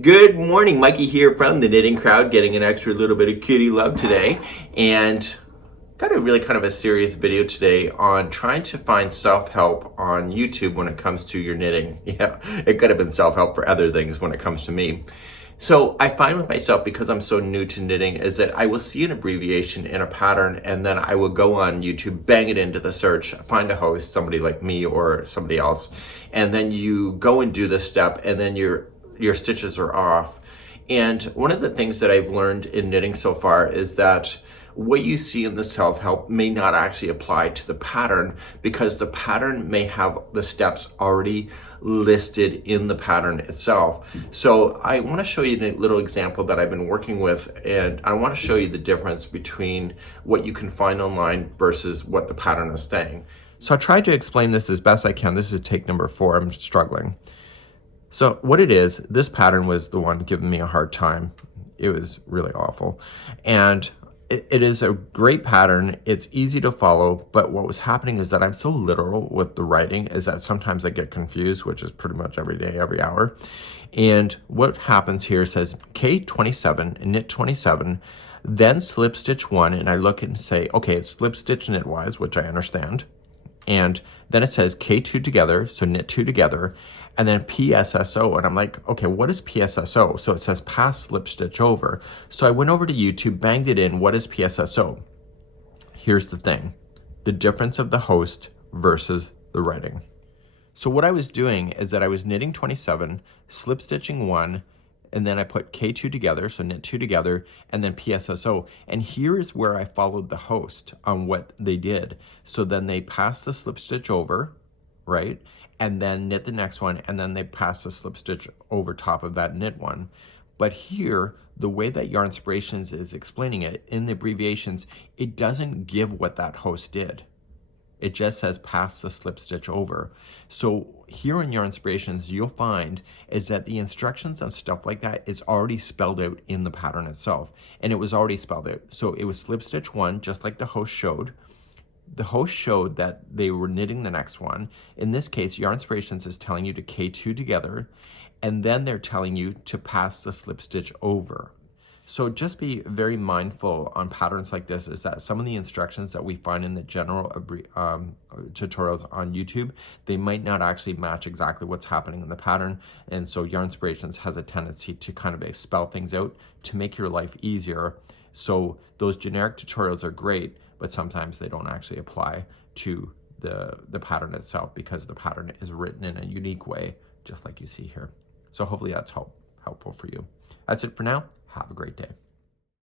Good morning, Mikey here from the Knitting Crowd, getting an extra little bit of kitty love today, and got a really kind of a serious video today on trying to find self-help on YouTube when it comes to your knitting. Yeah, it could have been self-help for other things when it comes to me. So I find with myself, because I'm so new to knitting, is that I will see an abbreviation in a pattern and then I will go on YouTube, bang it into the search, find a host, somebody like me or somebody else, and then you go and do this step and then your stitches are off. And one of the things that I've learned in knitting so far is that what you see in the self-help may not actually apply to the pattern, because the pattern may have the steps already listed in the pattern itself. So I want to show you a little example that I've been working with, and I want to show you the difference between what you can find online versus what the pattern is saying. So I tried to explain this as best I can. This is take number 4. I'm struggling. So what it is, this pattern was the one giving me a hard time. It was really awful. And it is a great pattern. It's easy to follow, but what was happening is that I'm so literal with the writing is that sometimes I get confused, which is pretty much every day, every hour. And what happens here says K27, knit 27, then slip stitch 1, and I look and say, okay, it's slip stitch knitwise, which I understand. And then it says K2 together, so knit 2 together, and then PSSO, and I'm like, okay, what is PSSO? So it says pass slip stitch over. So I went over to YouTube, banged it in, what is PSSO? Here's the thing, the difference of the host versus the writing. So what I was doing is that I was knitting 27, slip stitching 1, and then I put K2 together, so knit 2 together, and then PSSO. And here is where I followed the host on what they did. So then they pass the slip stitch over, right? And then knit the next one, and then they pass the slip stitch over top of that knit one. But here, the way that Yarnspirations is explaining it in the abbreviations, it doesn't give what that host did. It just says pass the slip stitch over. So here in Yarnspirations, you'll find is that the instructions and stuff like that is already spelled out in the pattern itself. And it was already spelled out. So it was slip stitch 1, just like the host showed. The host showed that they were knitting the next one. In this case, Yarnspirations is telling you to K2 together, and then they're telling you to pass the slip stitch over. So just be very mindful on patterns like this, is that some of the instructions that we find in the general tutorials on YouTube, they might not actually match exactly what's happening in the pattern. And so Yarnspirations has a tendency to kind of spell things out to make your life easier. So those generic tutorials are great, but sometimes they don't actually apply to the pattern itself, because the pattern is written in a unique way, just like you see here. So hopefully that's helpful for you. That's it for now. Have a great day.